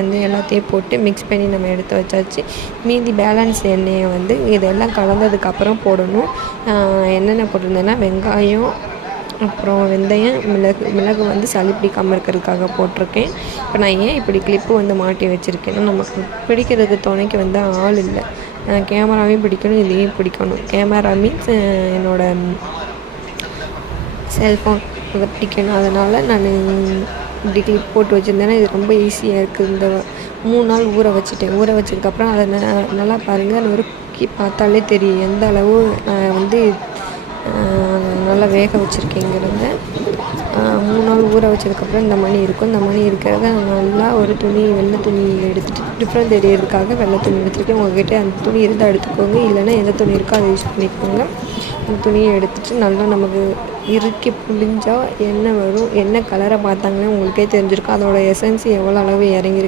வந்து எல்லாத்தையும் போட்டு மிக்ஸ் பண்ணி நம்ம எடுத்து வச்சாச்சு. மீதி பேலன்ஸ் எண்ணெயை வந்து இதெல்லாம் கலந்ததுக்கப்புறம் போடணும். என்னென்ன போட்டிருந்தேன்னா வெங்காயம், அப்புறம் வெந்தயம், மிளகு வந்து சளி பிடிக்காமல் இருக்கிறதுக்காக போட்டிருக்கேன். இப்போ நான் ஏன் இப்படி கிளிப்பு வந்து மாட்டி வச்சுருக்கேன்னா, நமக்கு பிடிக்கிறதுக்கு துணைக்கு வந்து ஆள் இல்லை. கேமராவையும் பிடிக்கணும், இதையும் பிடிக்கணும். கேமரா மீன்ஸ் என்னோடய செல்ஃபோன் அதை பிடிக்கணும். அதனால் நான் இப்படி கிளிப் போட்டு வச்சுருந்தேன்னா இது ரொம்ப ஈஸியாக இருக்குது. இந்த 3 நாள் ஊற வச்சுட்டேன். ஊற வச்சதுக்கப்புறம் அதை நல்லா பாருங்கள், நொறுக்கி பார்த்தாலே தெரியும் எந்த அளவு வந்து நல்லா வேக வச்சுருக்கேங்கிறத. 3 நாள் ஊற வச்சதுக்கப்புறம் இந்த மணி இருக்கும். இந்த மணி இருக்கிறத நல்லா ஒரு துணி, வெள்ளை துணி எடுத்துகிட்டு டிஃப்ரெண்ட் தெரியறதுக்காக வெள்ளை துணி எடுத்துருக்கேன். உங்கள்கிட்ட அந்த துணி இருந்தால் எடுத்துக்கோங்க, இல்லைன்னா எந்த துணி இருக்கோ அதை யூஸ் பண்ணிக்கோங்க. அந்த துணியை எடுத்துகிட்டு நல்லா நமக்கு இறுக்கி புழிஞ்சால் என்ன வரும், என்ன கலரை பார்த்தாங்களே உங்களுக்கே தெரிஞ்சிருக்கும் அதோட எசன்ஸ் எவ்வளோ அளவு இறங்கியிருக்கு.